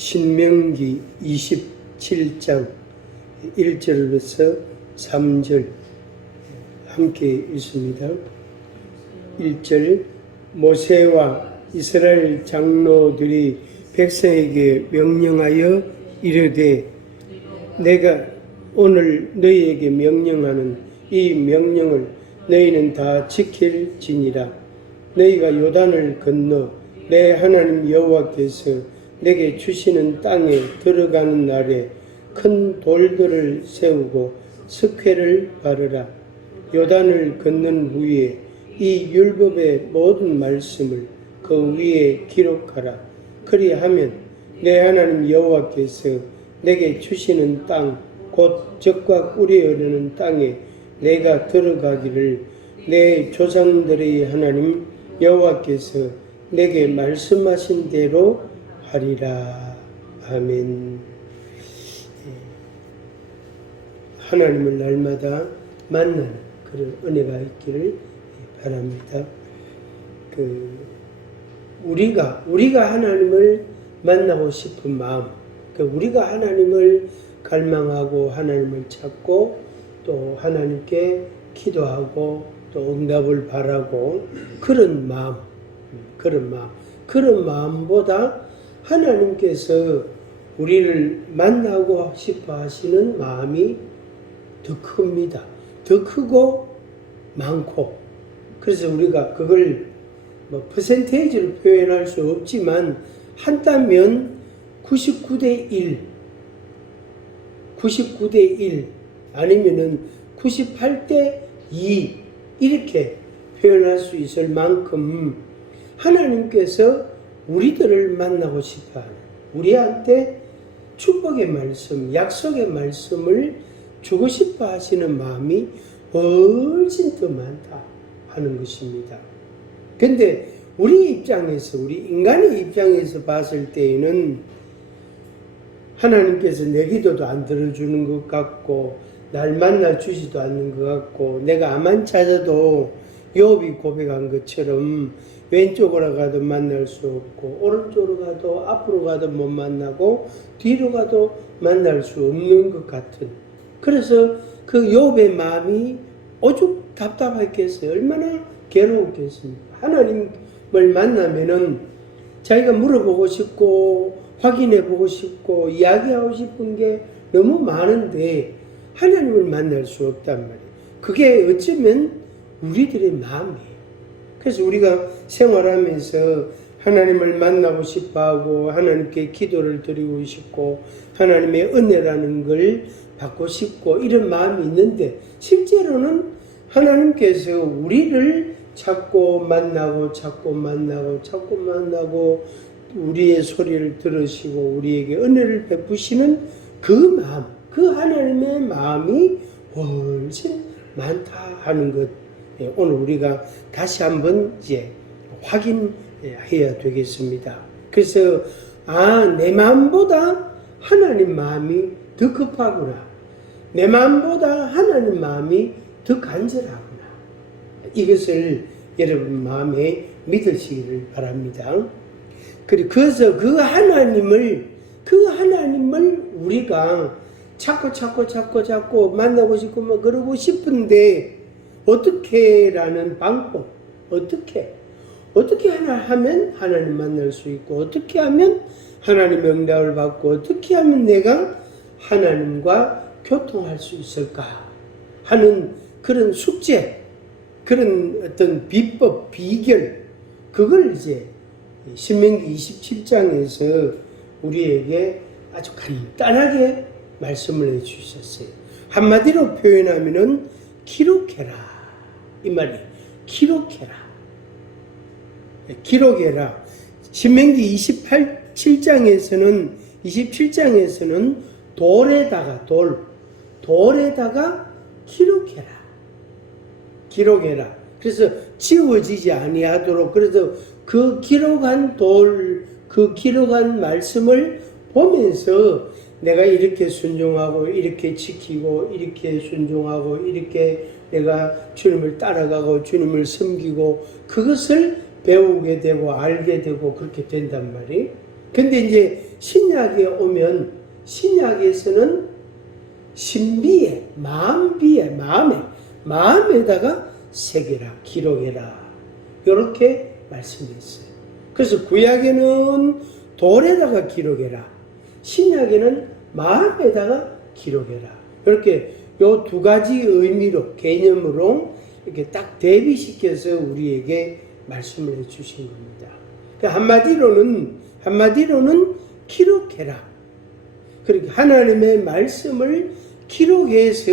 신명기 27장 1절부터 3절 함께 읽습니다. 1절 모세와 이스라엘 장로들이 백성에게 명령하여 이르되 내가 오늘 너희에게 명령하는 이 명령을 너희는 다 지킬지니라. 너희가 요단을 건너 내 하나님 여호와께서 내게 주시는 땅에 들어가는 날에 큰 돌들을 세우고 석회를 바르라. 요단을 건넌 후에 이 율법의 모든 말씀을 그 위에 기록하라. 그리하면 내 하나님 여호와께서 내게 주시는 땅 곧 젖과 꿀이 흐르는 땅에 내가 들어가기를 내 조상들의 하나님 여호와께서 내게 말씀하신 대로 하리라. 아멘. 하나님을 날마다 만나는 그런 은혜가 있기를 바랍니다. 우리가 하나님을 만나고 싶은 마음, 우리가 하나님을 갈망하고 하나님을 찾고 또 하나님께 기도하고 또 응답을 바라고 그런 마음보다 하나님께서 우리를 만나고 싶어 하시는 마음이 더 큽니다. 더 크고 많고. 그래서 우리가 그걸 퍼센테이지로 표현할 수 없지만 한다면 99대 1 아니면은 98대 2 이렇게 표현할 수 있을 만큼 하나님께서 우리들을 만나고 싶어하는, 우리한테 축복의 말씀, 약속의 말씀을 주고 싶어 하시는 마음이 훨씬 더 많다 하는 것입니다. 근데 우리 인간의 입장에서 봤을 때에는 하나님께서 내 기도도 안 들어주는 것 같고 날 만나 주지도 않는 것 같고 내가 아만 찾아도 욥이 고백한 것처럼 왼쪽으로 가도 만날 수 없고 오른쪽으로 가도 앞으로 가도 못 만나고 뒤로 가도 만날 수 없는 것 같은, 그래서 그 욥의 마음이 오죽 답답했겠어요. 얼마나 괴로웠겠습니까. 하나님을 만나면은 자기가 물어보고 싶고 확인해 보고 싶고 이야기하고 싶은 게 너무 많은데 하나님을 만날 수 없단 말이에요. 그게 어쩌면 우리들의 마음이에요. 그래서 우리가 생활하면서 하나님을 만나고 싶어하고 하나님께 기도를 드리고 싶고 하나님의 은혜라는 걸 받고 싶고 이런 마음이 있는데 실제로는 하나님께서 우리를 찾고 만나고 우리의 소리를 들으시고 우리에게 은혜를 베푸시는 그 마음, 그 하나님의 마음이 훨씬 많다 하는 것, 오늘 우리가 다시 한번 이제 확인해야 되겠습니다. 그래서 내 마음보다 하나님 마음이 더 급하구나. 내 마음보다 하나님 마음이 더 간절하구나. 이것을 여러분 마음에 믿으시기를 바랍니다. 그래서 그 하나님을 우리가 자꾸 만나고 싶고 그러고 싶은데 어떻게라는 방법, 어떻게 하면 하나님 만날 수 있고 어떻게 하면 하나님 응답을 받고 어떻게 하면 내가 하나님과 교통할 수 있을까 하는 그런 숙제, 그런 어떤 비법, 비결, 그걸 이제 신명기 27장에서 우리에게 아주 간단하게 말씀을 해주셨어요. 한마디로 표현하면은 기록해라 이 말이에요. 기록해라. 신명기 27장에서는 돌에다가 기록해라. 그래서 지워지지 아니하도록, 그래서 그 기록한 말씀을 보면서 내가 이렇게 순종하고 이렇게 지키고 이렇게 순종하고 이렇게 내가 주님을 따라가고 주님을 섬기고 그것을 배우게 되고 알게 되고 그렇게 된단 말이에요. 근데 이제 신약에 오면 신약에서는 신비에, 마음비에, 마음에다가 새겨라, 기록해라. 이렇게 말씀했어요. 그래서 구약에는 돌에다가 기록해라. 신약에는 마음에다가 기록해라. 이렇게 요 두 가지 의미로, 개념으로 이렇게 딱 대비시켜서 우리에게 말씀을 해 주신 겁니다. 한마디로는 기록해라. 그렇게 하나님의 말씀을 기록해서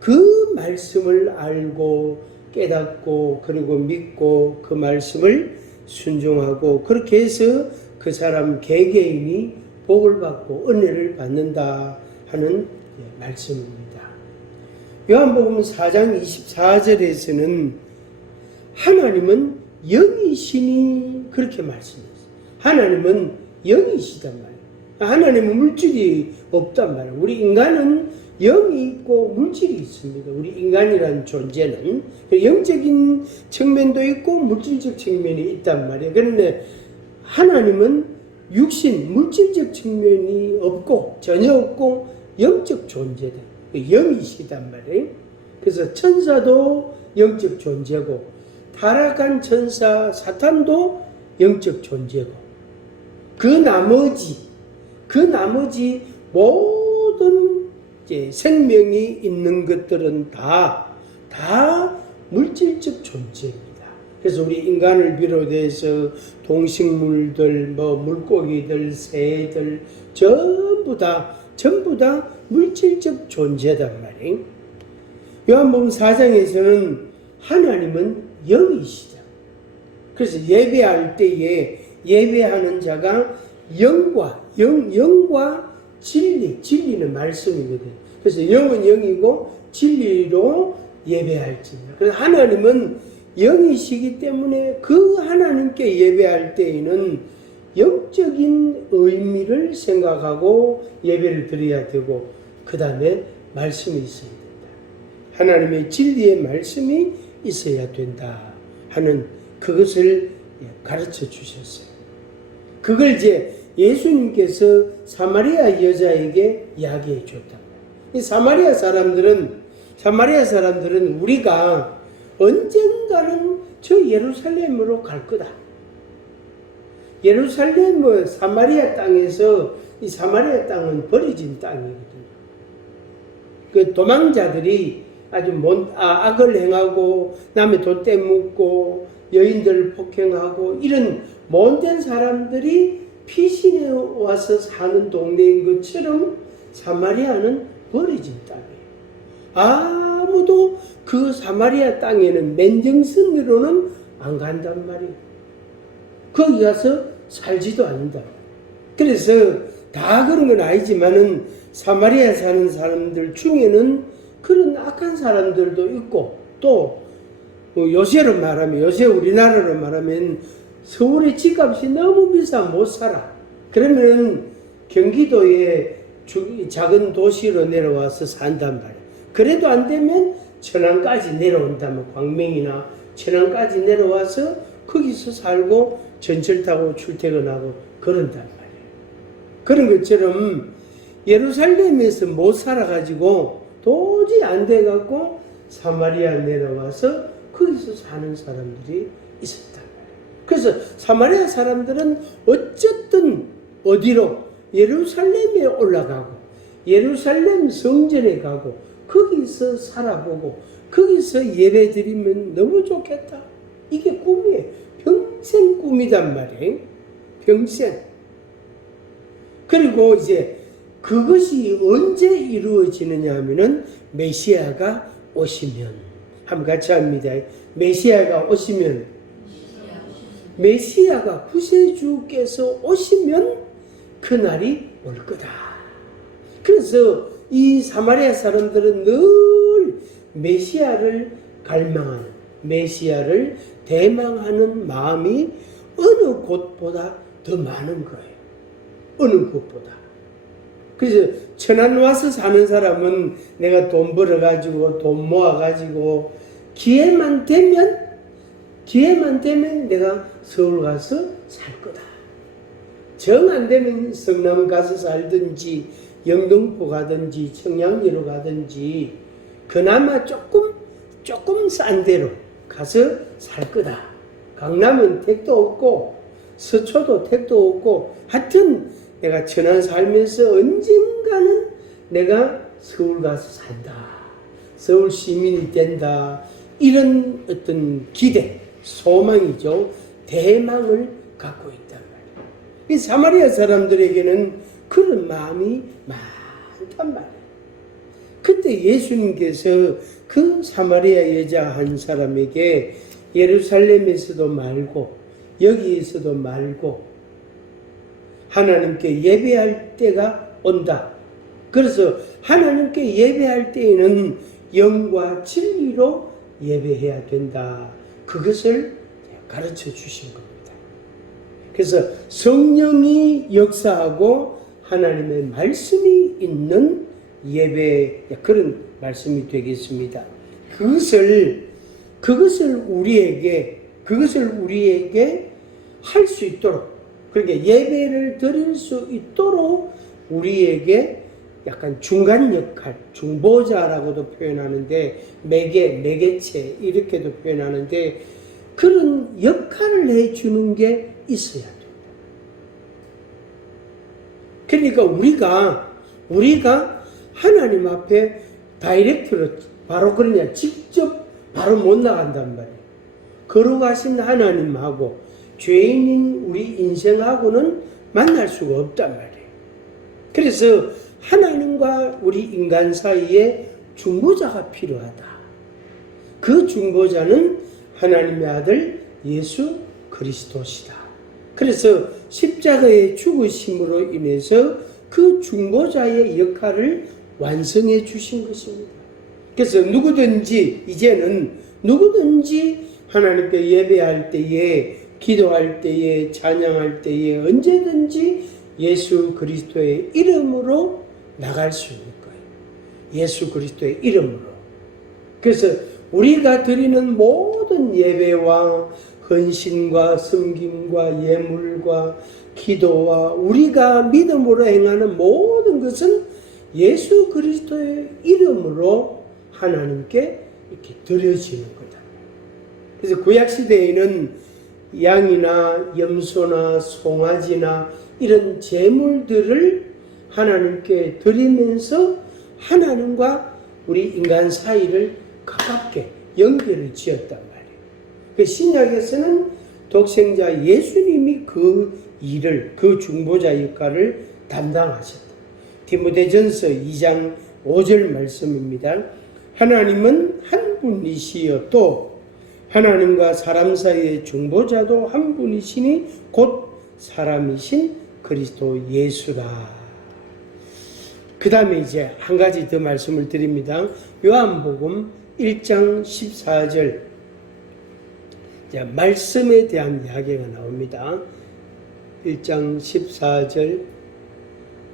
그 말씀을 알고 깨닫고 그리고 믿고 그 말씀을 순종하고 그렇게 해서 그 사람 개개인이 복을 받고 은혜를 받는다 하는 말씀입니다. 요한복음 4장 24절에서는 하나님은 영이시니 그렇게 말씀했어요. 하나님은 영이시단 말이에요. 하나님은 물질이 없단 말이에요. 우리 인간은 영이 있고 물질이 있습니다. 우리 인간이라는 존재는 영적인 측면도 있고 물질적 측면이 있단 말이에요. 그런데 하나님은 육신, 물질적 측면이 없고 전혀 없고 영적 존재다. 영이시단 말이에요. 그래서 천사도 영적 존재고 타락한 천사 사탄도 영적 존재고 그 나머지 모든 생명이 있는 것들은 다 물질적 존재입니다. 그래서 우리 인간을 비롯해서 동식물들, 물고기들, 새들 전부 다 물질적 존재단 말이에요. 요한복음 4장에서는 하나님은 영이시다. 그래서 예배할 때에 예배하는 자가 영과 진리는 말씀이거든요. 그래서 영은 영이고 진리로 예배할지니라. 그래서 하나님은 영이시기 때문에 그 하나님께 예배할 때에는 영적인 의미를 생각하고 예배를 드려야 되고 그 다음에 말씀이 있어야 된다. 하나님의 진리의 말씀이 있어야 된다 하는 그것을 가르쳐 주셨어요. 그걸 이제 예수님께서 사마리아 여자에게 이야기해 줬다. 이 사마리아 사람들은 우리가 언젠가는 저 예루살렘으로 갈 거다. 예루살렘 사마리아 땅에서 이 사마리아 땅은 버려진 땅이거든요. 그 도망자들이 아주 악을 행하고 남의 돛대 묻고 여인들 폭행하고 이런 못된 사람들이 피신해 와서 사는 동네인 것처럼 사마리아는 버려진 땅이에요. 아무도 그 사마리아 땅에는 맨정신으로는 안 간단 말이에요. 거기 가서 살지도 않는다. 그래서 다 그런 건 아니지만은 사마리아 사는 사람들 중에는 그런 악한 사람들도 있고 또 요새 우리나라로 말하면 서울의 집값이 너무 비싸 못 살아. 그러면 경기도의 작은 도시로 내려와서 산단 말이야. 그래도 안 되면 천안까지 내려온다면 광명이나 천안까지 내려와서 거기서 살고 전철 타고 출퇴근하고 그런단 말이에요. 그런 것처럼 예루살렘에서 못 살아가지고 도저히 안 돼갖고 사마리아 내려와서 거기서 사는 사람들이 있었단 말이에요. 그래서 사마리아 사람들은 어쨌든 어디로 예루살렘에 올라가고 예루살렘 성전에 가고 거기서 살아보고 거기서 예배 드리면 너무 좋겠다. 이게 꿈이에요. 평생 꿈이단 말이에요. 평생. 그리고 이제 그것이 언제 이루어지느냐 하면은 메시아가 오시면. 한번 같이 합니다. 메시아가 오시면. 메시아가 구세주께서 오시면 그날이 올 거다. 그래서 이 사마리아 사람들은 늘 메시아를 갈망하는, 메시아를 대망하는 마음이 어느 곳보다 더 많은 거예요. 어느 곳보다. 그래서 천안 와서 사는 사람은 내가 돈 벌어가지고 돈 모아가지고 기회만 되면 내가 서울 가서 살 거다. 정 안 되면 성남 가서 살든지 영등포 가든지 청량리로 가든지 그나마 조금 싼 데로 가서 살 거다. 강남은 택도 없고 서초도 택도 없고 하여튼 내가 천안 살면서 언젠가는 내가 서울 가서 산다. 서울 시민이 된다. 이런 어떤 기대, 소망이죠. 대망을 갖고 있단 말이에요. 이 사마리아 사람들에게는 그런 마음이 많단 말이에요. 그때 예수님께서 그 사마리아 여자 한 사람에게 예루살렘에서도 말고 여기에서도 말고 하나님께 예배할 때가 온다. 그래서 하나님께 예배할 때에는 영과 진리로 예배해야 된다. 그것을 가르쳐 주신 겁니다. 그래서 성령이 역사하고 하나님의 말씀이 있는 예배, 그런 말씀이 되겠습니다. 그것을 우리에게 할 수 있도록, 그렇게 예배를 드릴 수 있도록 우리에게 약간 중간 역할, 중보자라고도 표현하는데, 매개체, 이렇게도 표현하는데, 그런 역할을 해주는 게 있어야 된다. 그러니까 우리가 하나님 앞에 다이렉트로 바로 그러냐, 직접 바로 못 나간단 말이에요. 거룩하신 하나님하고 죄인인 우리 인생하고는 만날 수가 없단 말이에요. 그래서 하나님과 우리 인간 사이에 중보자가 필요하다. 그 중보자는 하나님의 아들 예수 그리스도시다. 그래서 십자가의 죽으심으로 인해서 그 중보자의 역할을 완성해 주신 것입니다. 그래서 이제는 누구든지 하나님께 예배할 때에, 기도할 때에, 찬양할 때에 언제든지 예수 그리스도의 이름으로 나갈 수 있는 거예요. 예수 그리스도의 이름으로. 그래서 우리가 드리는 모든 예배와 헌신과 섬김과 예물과 기도와 우리가 믿음으로 행하는 모든 것은 예수 그리스도의 이름으로 하나님께 이렇게 드려지는 거다. 그래서 구약시대에는 양이나 염소나 송아지나 이런 제물들을 하나님께 드리면서 하나님과 우리 인간 사이를 가깝게 연결을 지었단 말이에요. 그 신약에서는 독생자 예수님이 그 일을, 그 중보자 역할을 담당하셨다. 디모데전서 2장 5절 말씀입니다. 하나님은 한 분이시여 또 하나님과 사람 사이의 중보자도 한 분이시니 곧 사람이신 그리스도 예수라. 그 다음에 이제 한 가지 더 말씀을 드립니다. 요한복음 1장 14절. 말씀에 대한 이야기가 나옵니다. 1장 14절.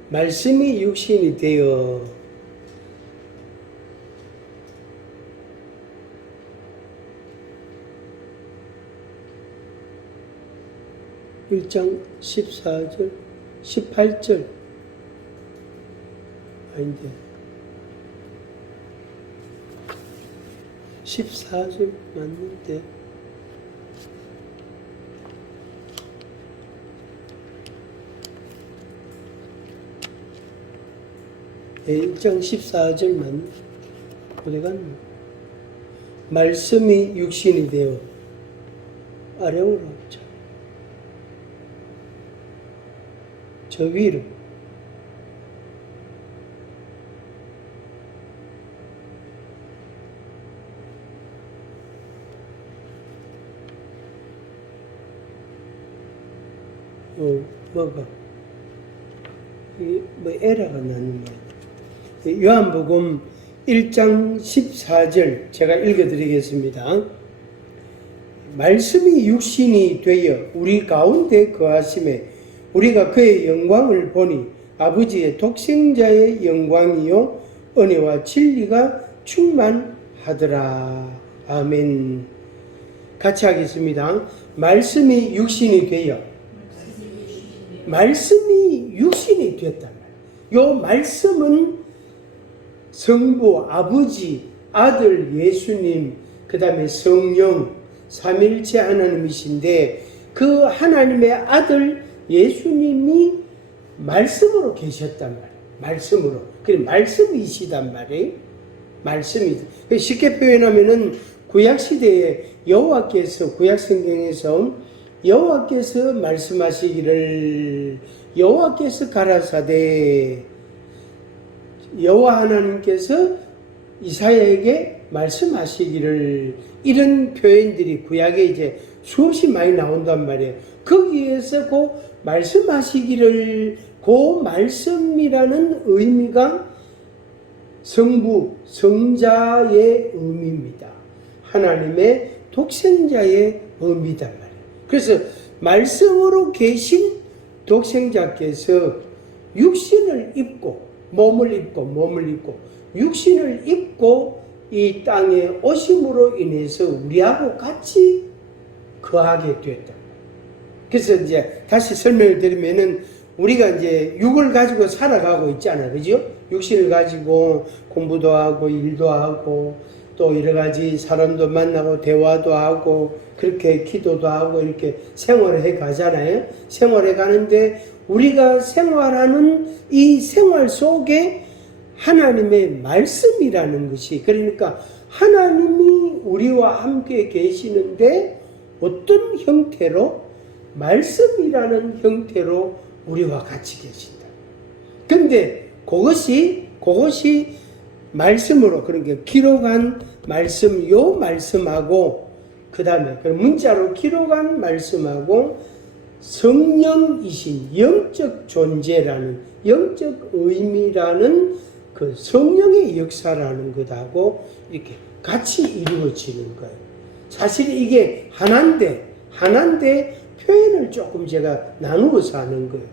말씀이 육신이 되어 (1장 14절) 18절 아닌데 14절 맞는데 1장 14절 맞는 어디 갔나? 말씀이 육신이 되어 아래로 합쳐 저 위로 뭐가 이게 뭐 에러가 나는 거야. 요한복음 1장 14절 제가 읽어드리겠습니다. 말씀이 육신이 되어 우리 가운데 거하심에 우리가 그의 영광을 보니 아버지의 독생자의 영광이요 은혜와 진리가 충만하더라. 아멘. 같이 하겠습니다. 말씀이 육신이 되어 말씀이 육신이 됐단 말이에요. 요 말씀은 성부, 아버지, 아들 예수님, 그 다음에 성령, 삼일체 하나님이신데 그 하나님의 아들 예수님이 말씀으로 계셨단 말이에요. 말씀으로. 그래 말씀이시단 말이에요. 말씀이. 쉽게 표현하면은 구약시대에 여호와께서 구약성경에서 여호와께서 말씀하시기를 여호와께서 가라사대 여호와 하나님께서 이사야에게 말씀하시기를 이런 표현들이 구약에 이제 수없이 많이 나온단 말이에요. 거기에서 그 말씀하시기를 그 말씀이라는 의미가 성부, 성자의 의미입니다. 하나님의 독생자의 의미단 말이에요. 그래서 말씀으로 계신 독생자께서 육신을 입고 몸을 입고 육신을 입고 이 땅에 오심으로 인해서 우리하고 같이 거하게 되었다. 그래서 이제 다시 설명을 드리면은 우리가 이제 육을 가지고 살아가고 있잖아요. 그죠? 육신을 가지고 공부도 하고 일도 하고 또 여러 가지 사람도 만나고 대화도 하고 그렇게 기도도 하고 이렇게 생활을 해 가잖아요. 생활해 가는데 우리가 생활하는 이 생활 속에 하나님의 말씀이라는 것이 그러니까 하나님이 우리와 함께 계시는데 어떤 형태로 말씀이라는 형태로 우리와 같이 계신다. 근데 그것이 말씀으로 그러니까 기록한 말씀 요 말씀하고 그 다음에 문자로 기록한 말씀하고 성령이신 영적 존재라는 영적 의미라는 그 성령의 역사라는 것하고 이렇게 같이 이루어지는 거예요. 사실 이게 하나인데 표현을 조금 제가 나누어서 하는 거예요.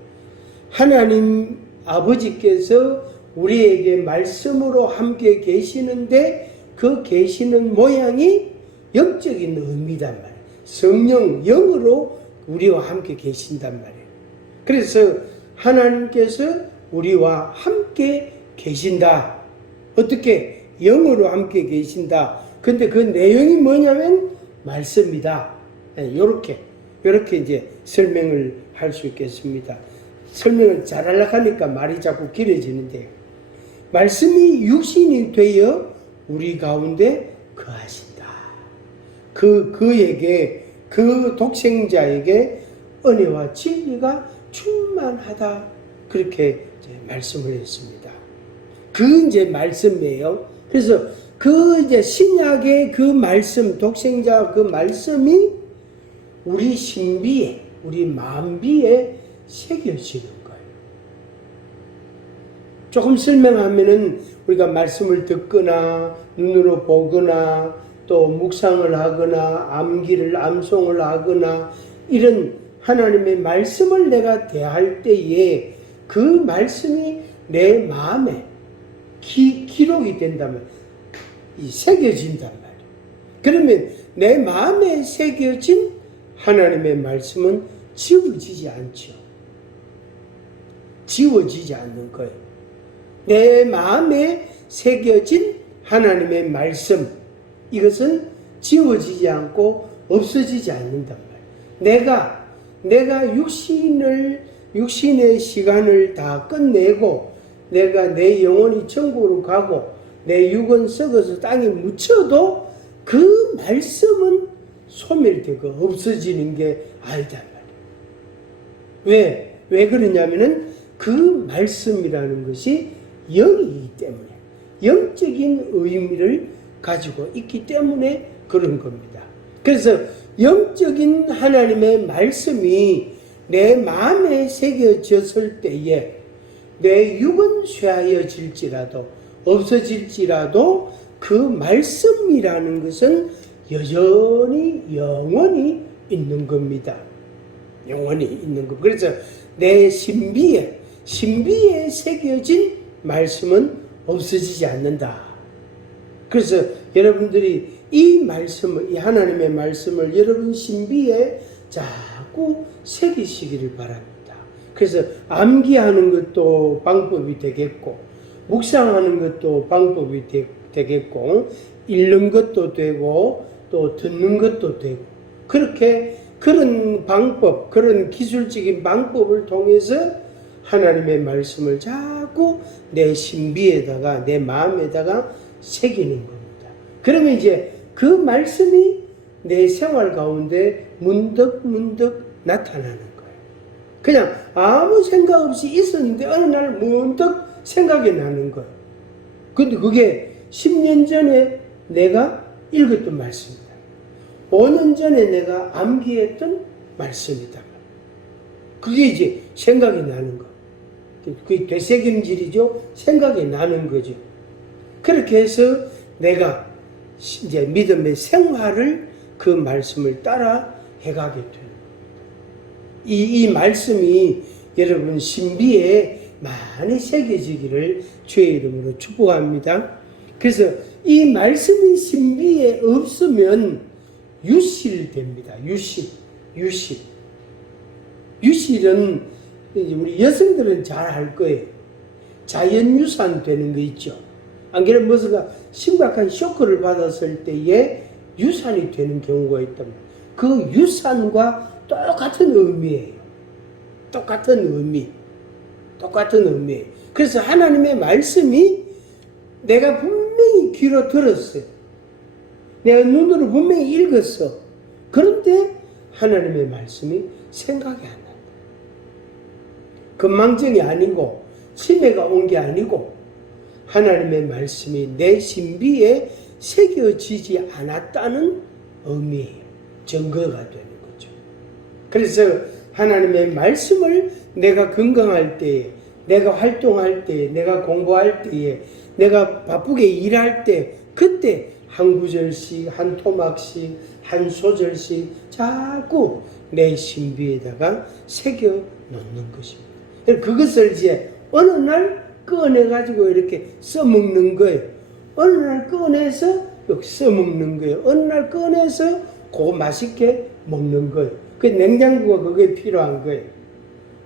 하나님 아버지께서 우리에게 말씀으로 함께 계시는데 그 계시는 모양이 영적인 의미단 말이에요. 성령, 영으로 우리와 함께 계신단 말이에요. 그래서 하나님께서 우리와 함께 계신다. 어떻게? 영으로 함께 계신다. 근데 그 내용이 뭐냐면 말씀이다. 요렇게 이제 설명을 할 수 있겠습니다. 설명을 잘하려고 하니까 말이 자꾸 길어지는데요. 말씀이 육신이 되어 우리 가운데 거하신다. 그에게 그 독생자에게 은혜와 진리가 충만하다. 그렇게 이제 말씀을 했습니다. 그 이제 말씀이에요. 그래서 그 이제 신약의 그 말씀, 독생자 그 말씀이 우리 신비에, 우리 마음비에 새겨지는 거예요. 조금 설명하면은 우리가 말씀을 듣거나 눈으로 보거나 또 묵상을 하거나 암송을 하거나 이런 하나님의 말씀을 내가 대할 때에 그 말씀이 내 마음에 기록이 된다면 새겨진단 말이에요. 그러면 내 마음에 새겨진 하나님의 말씀은 지워지지 않죠. 지워지지 않는 거예요. 내 마음에 새겨진 하나님의 말씀, 이것은 지워지지 않고 없어지지 않는단 말이에요. 내가 육신의 시간을 다 끝내고 내가 내 영혼이 천국으로 가고 내 육은 썩어서 땅에 묻혀도 그 말씀은 소멸되고 없어지는 게 아니단 말이에요. 왜 그러냐면은 그 말씀이라는 것이 영이기 때문에 영적인 의미를 가지고 있기 때문에 그런 겁니다. 그래서 영적인 하나님의 말씀이 내 마음에 새겨졌을 때에 내 육은 쇠하여질지라도 없어질지라도 그 말씀이라는 것은 여전히 영원히 있는 겁니다. 영원히 있는 것. 그래서 내 신비에 새겨진 말씀은 없어지지 않는다. 그래서 여러분들이 이 말씀을, 이 하나님의 말씀을 여러분 신비에 자꾸 새기시기를 바랍니다. 그래서 암기하는 것도 방법이 되겠고, 묵상하는 것도 방법이 되겠고, 읽는 것도 되고, 또 듣는 것도 되고, 그렇게 그런 방법, 그런 기술적인 방법을 통해서 하나님의 말씀을 자꾸 내 신비에다가, 내 마음에다가 새기는 겁니다. 그러면 이제 그 말씀이 내 생활 가운데 문득문득 나타나는 거예요. 그냥 아무 생각 없이 있었는데 어느 날 문득 생각이 나는 거예요. 근데 그게 10년 전에 내가 읽었던 말씀이다. 5년 전에 내가 암기했던 말씀이다. 그게 이제 생각이 나는 거. 그게 되새김질이죠. 생각이 나는 거죠. 그렇게 해서 내가 이제 믿음의 생활을 그 말씀을 따라 해가게 되는 겁니다. 이 말씀이 여러분 신비에 많이 새겨지기를 주의 이름으로 축복합니다. 그래서 이 말씀이 신비에 없으면 유실됩니다. 유실은 우리 여성들은 잘 알 거예요. 자연유산 되는 거 있죠. 안 그러면 무슨 심각한 쇼크를 받았을 때에 유산이 되는 경우가 있다면 그 유산과 똑같은 의미예요. 똑같은 의미. 그래서 하나님의 말씀이 내가 분명히 귀로 들었어요. 내가 눈으로 분명히 읽었어. 그런데 하나님의 말씀이 생각이 안 난다. 건망증이 아니고 치매가 온 게 아니고 하나님의 말씀이 내 신비에 새겨지지 않았다는 의미예요. 증거가 되는 거죠. 그래서 하나님의 말씀을 내가 건강할 때에, 내가 활동할 때에, 내가 공부할 때에, 내가 바쁘게 일할 때, 그때 한 구절씩, 한 토막씩, 한 소절씩 자꾸 내 신비에다가 새겨 놓는 것입니다. 그것을 이제 어느 날 꺼내가지고 이렇게 써먹는 거예요. 어느 날 꺼내서 이렇게 써먹는 거예요. 어느 날 꺼내서 그거 맛있게 먹는 거예요. 그 냉장고가 그게 필요한 거예요.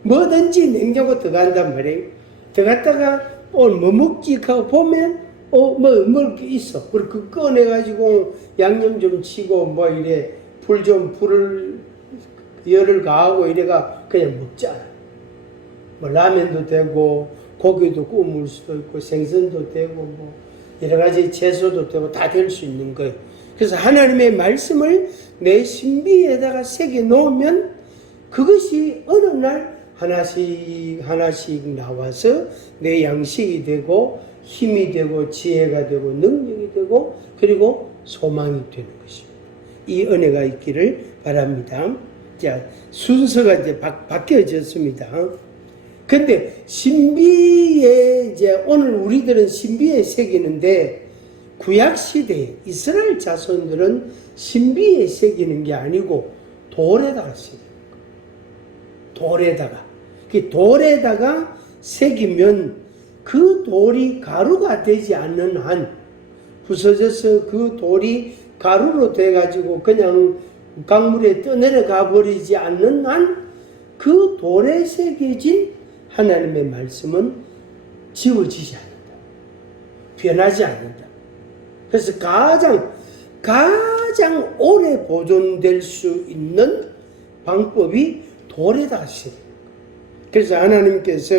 뭐든지 냉장고 들어간단 말이에요. 들어갔다가 오늘 뭐 먹지 하고 보면 먹을 게 있어. 그리고 그 꺼내가지고 양념 좀 치고 뭐 이래 불을 열을 가하고 이래가 그냥 먹잖아. 뭐 라면도 되고 고기도 구워 먹을 수도 있고 생선도 되고 뭐 여러 가지 채소도 되고 다 될 수 있는 거예요. 그래서 하나님의 말씀을 내 신비에다가 새겨 놓으면 그것이 어느 날 하나씩 나와서 내 양식이 되고 힘이 되고 지혜가 되고 능력이 되고 그리고 소망이 되는 것입니다. 이 은혜가 있기를 바랍니다. 자, 순서가 이제 바뀌어졌습니다. 근데 신비에 이제 오늘 우리들은 신비에 새기는데 구약 시대에 이스라엘 자손들은 신비에 새기는 게 아니고 돌에다가 새기는 거예요. 돌에다가 새기면 그 돌이 가루가 되지 않는 한 부서져서 그 돌이 가루로 돼가지고 그냥 강물에 떠내려가 버리지 않는 한 그 돌에 새겨진 하나님의 말씀은 지워지지 않는다. 변하지 않는다. 그래서 가장 오래 보존될 수 있는 방법이 돌에다가 새기는 거예요. 그래서 하나님께서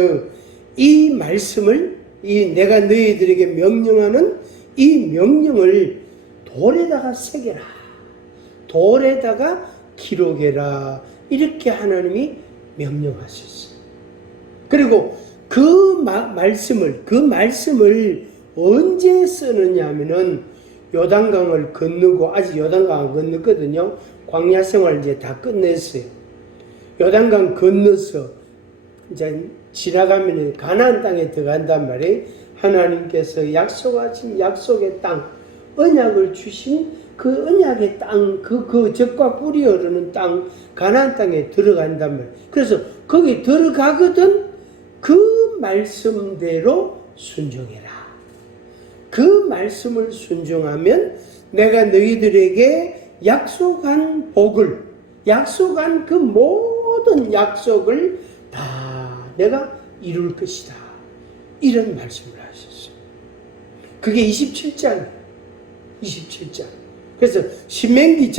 이 말씀을 내가 너희들에게 명령하는 이 명령을 돌에다가 새겨라. 돌에다가 기록해라. 이렇게 하나님이 명령하셨어요. 그리고 그 말씀을 언제 쓰느냐 하면은 요단강을 건너고 아직 요단강을 건넜거든요. 광야 생활 이제 다 끝냈어요. 요단강 건너서 이제 지나가면 가나안 땅에 들어간단 말이에요. 하나님께서 약속하신 약속의 땅, 언약을 주신 그 언약의 땅, 그 젖과 꿀이 흐르는 땅, 가나안 땅에 들어간단 말이에요. 그래서 거기 들어가거든 그 말씀대로 순종해라. 그 말씀을 순종하면 내가 너희들에게 약속한 복을, 약속한 그 모든 약속을 다 내가 이룰 것이다. 이런 말씀을 하셨어요. 그게 27장이에요. 27장. 그래서 신명기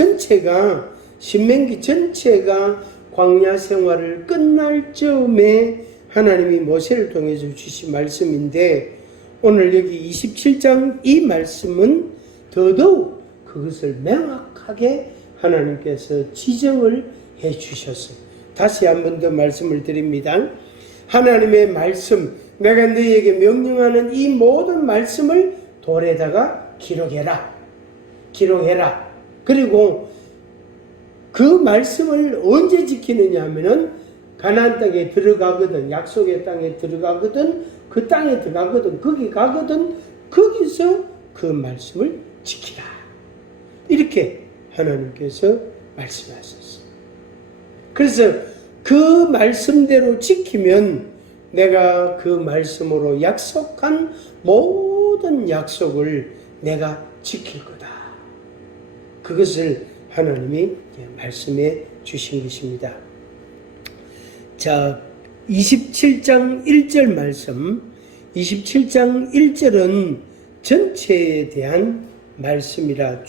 전체가 광야 생활을 끝날 즈음에 하나님이 모세를 통해서 주신 말씀인데, 오늘 여기 27장 이 말씀은 더더욱 그것을 명확하게 하나님께서 지정을 해 주셨어요. 다시 한 번 더 말씀을 드립니다. 하나님의 말씀, 내가 너희에게 명령하는 이 모든 말씀을 돌에다가 기록해라. 그리고 그 말씀을 언제 지키느냐 하면은 가나안 땅에 들어가거든, 약속의 땅에 들어가거든, 그 땅에 들어가거든, 거기 가거든, 거기서 그 말씀을 지키라. 이렇게 하나님께서 말씀하셨어요. 그래서 그 말씀대로 지키면 내가 그 말씀으로 약속한 모든 약속을 내가 지킬 거다. 그것을 하나님이 말씀해 주신 것입니다. 자, 27장 1절 말씀, 27장 1절은 전체에 대한 말씀이라,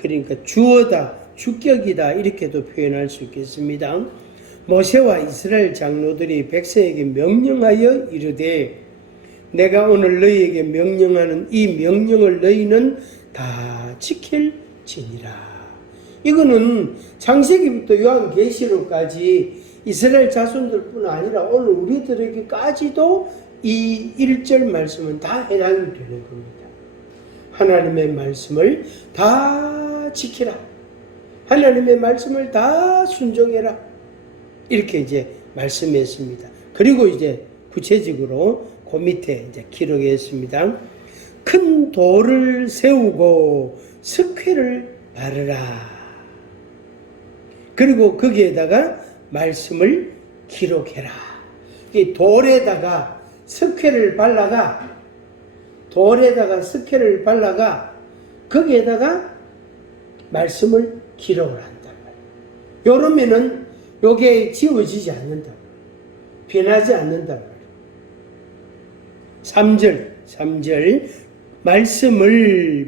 그러니까 주어다, 주격이다, 이렇게도 표현할 수 있겠습니다. 모세와 이스라엘 장로들이 백성에게 명령하여 이르되, 내가 오늘 너희에게 명령하는 이 명령을 너희는 다 지킬지니라. 이거는 창세기부터 요한계시록까지 이스라엘 자손들뿐 아니라 오늘 우리들에게까지도 이 1절 말씀은 다 해당이 되는 겁니다. 하나님의 말씀을 다 지키라. 하나님의 말씀을 다 순종해라. 이렇게 이제 말씀했습니다. 그리고 이제 구체적으로 그 밑에 이제 기록했습니다. 큰 돌을 세우고 석회를 바르라. 그리고 거기에다가 말씀을 기록해라. 이 돌에다가 석회를 발라가, 거기에다가 말씀을 기록을 한단 말이에요. 요러면은 요게 지워지지 않는다. 변하지 않는단 말이에요. 3절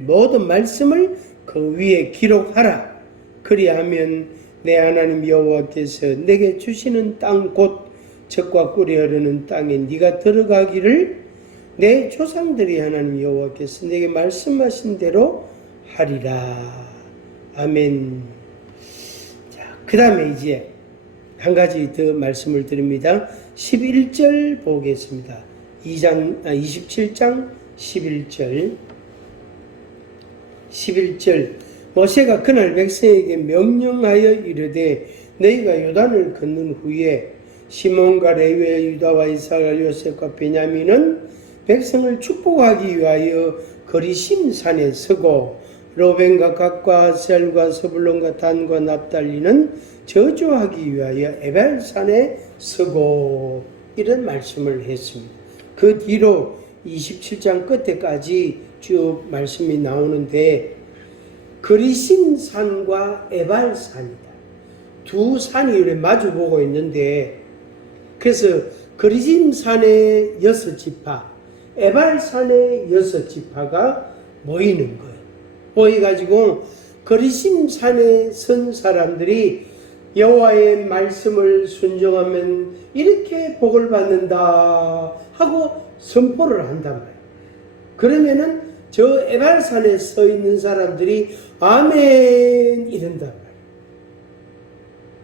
모든 말씀을 그 위에 기록하라. 그리하면 내 하나님 여호와께서 내게 주시는 땅 곧 젖과 꿀이 흐르는 땅에 네가 들어가기를 내 조상들이 하나님 여호와께서 내게 말씀하신 대로 하리라. 아멘. 자, 그 다음에 이제 한 가지 더 말씀을 드립니다. 11절 보겠습니다. 27장 11절 모세가 그날 백성에게 명령하여 이르되 너희가 요단을 건넌 후에 시몬과 레위와 유다와 이사가 요셉과 베냐민은 백성을 축복하기 위하여 거리심 산에 서고 로벤과 갓과 아셀과 서불론과 단과 납달리는 저주하기 위하여 에발산에 서고 이런 말씀을 했습니다. 그 뒤로 27장 끝에까지 쭉 말씀이 나오는데 거리심 산과 에발산이다. 두 산이 이렇게 마주보고 있는데 그래서 거리심 산의 6지파, 에발산의 6지파가 모이는 거예요. 모여가지고 거리심 산에 선 사람들이 여호와의 말씀을 순종하면 이렇게 복을 받는다 하고 선포를 한단 말이에요. 그러면은 저 에발산에 서 있는 사람들이 아멘 이런단 말이에요.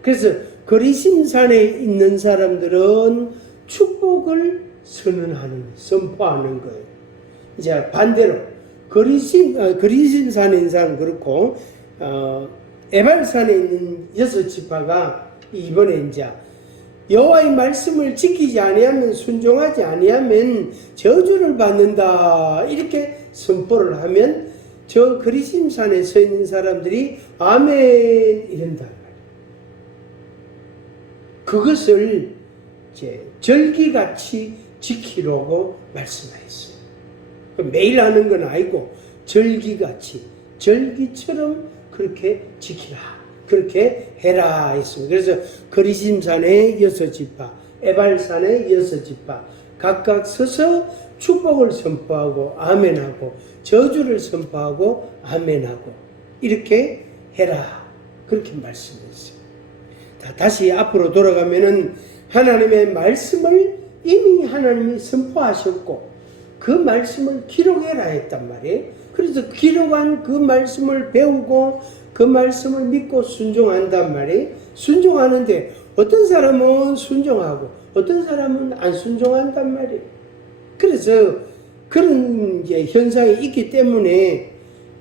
그래서 거리심산에 있는 사람들은 축복을 선포하는 거예요. 이제 반대로 거리심산에 있는 사람은 그렇고 에발산에 있는 6지파가 이번에 이제 여호와의 말씀을 지키지 아니하면, 순종하지 아니하면 저주를 받는다 이렇게 선포를 하면 저 거리심산에 서 있는 사람들이 아멘 이런다. 그것을 이제 절기같이 지키라고 말씀하셨어요. 매일 하는 건 아니고 절기같이, 절기처럼 그렇게 지키라, 그렇게 해라 했습니다. 그래서 거리심산의 6지파, 에발산의 6지파 각각 서서 축복을 선포하고 아멘하고 저주를 선포하고 아멘하고 이렇게 해라 그렇게 말씀했어요. 다시 앞으로 돌아가면은 하나님의 말씀을 이미 하나님이 선포하셨고 그 말씀을 기록해라 했단 말이에요. 그래서 기록한 그 말씀을 배우고 그 말씀을 믿고 순종한단 말이에요. 순종하는데 어떤 사람은 순종하고 어떤 사람은 안 순종한단 말이에요. 그래서 그런 이제 현상이 있기 때문에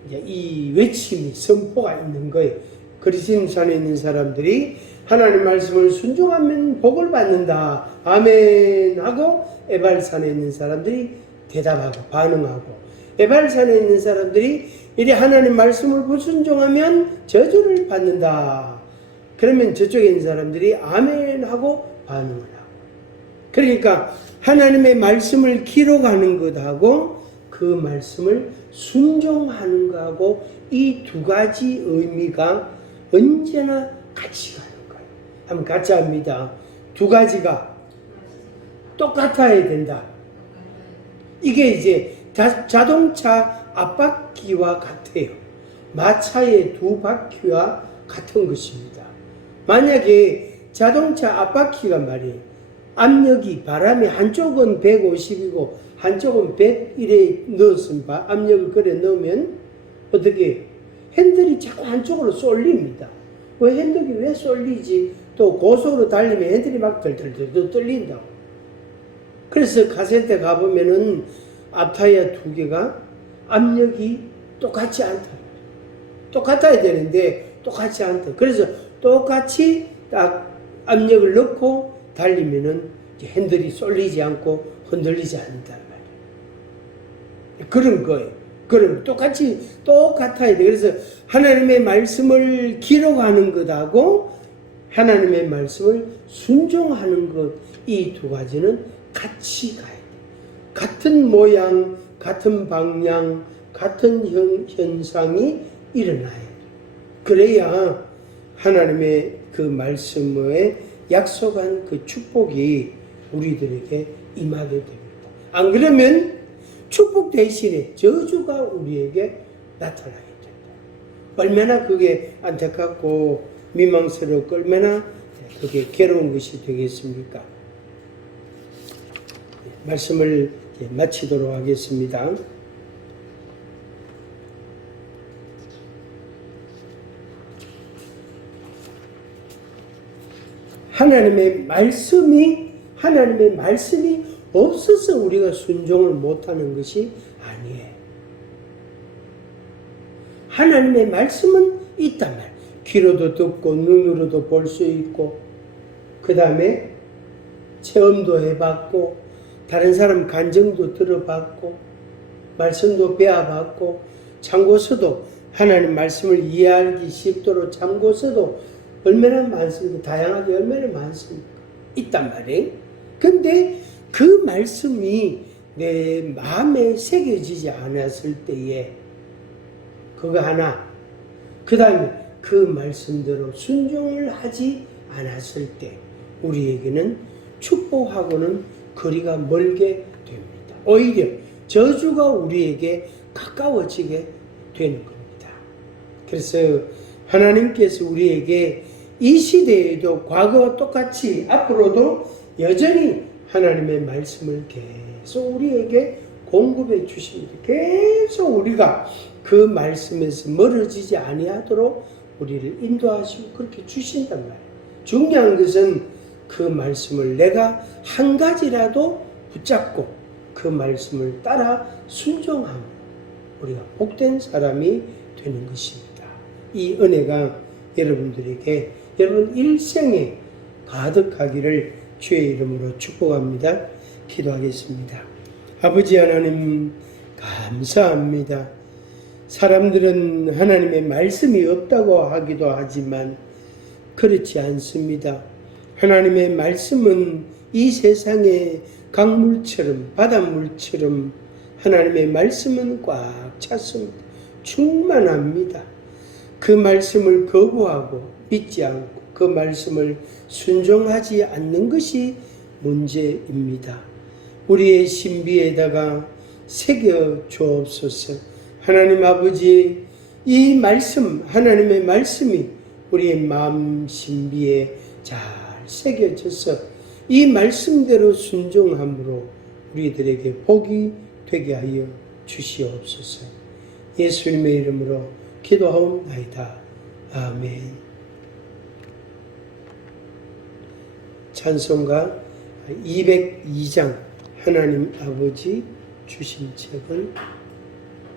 이제 이 외침이 선포가 있는 거예요. 그리심산에 있는 사람들이 하나님 말씀을 순종하면 복을 받는다. 아멘 하고 에발산에 있는 사람들이 대답하고 반응하고 에발산에 있는 사람들이 이래 하나님 말씀을 불순종하면 저주를 받는다. 그러면 저쪽에 있는 사람들이 아멘 하고 반응을 하고 그러니까 하나님의 말씀을 기록하는 것하고 그 말씀을 순종하는 것하고 이 두 가지 의미가 언제나 같이 가는 거예요. 한번 같이 합니다. 두 가지가 똑같아야 된다. 이게 이제 자동차 앞바퀴와 같아요. 마차의 두 바퀴와 같은 것입니다. 만약에 자동차 앞바퀴가 말이에요. 압력이 바람이 한쪽은 150이고 한쪽은 100이래 넣었으면 압력을 그래 넣으면 어떻게 핸들이 자꾸 한쪽으로 쏠립니다. 왜 핸들이 왜 쏠리지? 또 고속으로 달리면 핸들이 막 덜덜덜 떨린다고. 그래서 카센터 가보면은 앞타이어 두 개가 압력이 똑같지 않다. 똑같아야 되는데 똑같지 않다. 그래서 똑같이 딱 압력을 넣고 달리면은 핸들이 쏠리지 않고 흔들리지 않는단 말이에요. 그런 거예요. 그럼 똑같아야 돼. 그래서 하나님의 말씀을 기록하는 것하고 하나님의 말씀을 순종하는 것, 이 두 가지는 같이 가야 돼. 같은 모양, 같은 방향, 같은 현상이 일어나야 돼. 그래야 하나님의 그 말씀에 약속한 그 축복이 우리들에게 임하게 됩니다. 안 그러면 축복 대신에 저주가 우리에게 나타나게 된다. 얼마나 그게 안타깝고 미망스럽고 얼마나 그게 괴로운 것이 되겠습니까? 말씀을 마치도록 하겠습니다. 하나님의 말씀이 없어서 우리가 순종을 못하는 것이 아니에요. 하나님의 말씀은 있단 말이에요. 귀로도 듣고 눈으로도 볼 수 있고 그 다음에 체험도 해봤고 다른 사람 간증도 들어봤고 말씀도 배워봤고 참고서도 하나님 말씀을 이해하기 쉽도록 참고서도 얼마나 많습니까? 다양하게 얼마나 많습니까? 있단 말이에요. 근데 그 말씀이 내 마음에 새겨지지 않았을 때에 그거 하나, 그 다음에 그 말씀대로 순종을 하지 않았을 때 우리에게는 축복하고는 거리가 멀게 됩니다. 오히려 저주가 우리에게 가까워지게 되는 겁니다. 그래서 하나님께서 우리에게 이 시대에도 과거와 똑같이 앞으로도 여전히 하나님의 말씀을 계속 우리에게 공급해 주십니다. 계속 우리가 그 말씀에서 멀어지지 아니하도록 우리를 인도하시고 그렇게 주신단 말이에요. 중요한 것은 그 말씀을 내가 한 가지라도 붙잡고 그 말씀을 따라 순종하면 우리가 복된 사람이 되는 것입니다. 이 은혜가 여러분들에게 여러분 일생에 가득하기를 주의 이름으로 축복합니다. 기도하겠습니다. 아버지 하나님 감사합니다. 사람들은 하나님의 말씀이 없다고 하기도 하지만 그렇지 않습니다. 하나님의 말씀은 이 세상의 강물처럼 바닷물처럼 하나님의 말씀은 꽉 찼습니다. 충만합니다. 그 말씀을 거부하고 믿지 않고 그 말씀을 순종하지 않는 것이 문제입니다. 우리의 신비에다가 새겨 주옵소서. 하나님 아버지, 이 말씀, 하나님의 말씀이 우리의 마음 신비에 잘 새겨져서 이 말씀대로 순종함으로 우리들에게 복이 되게 하여 주시옵소서. 예수님의 이름으로 기도하옵나이다. 아멘. 찬송가 202장 하나님 아버지 주신 책을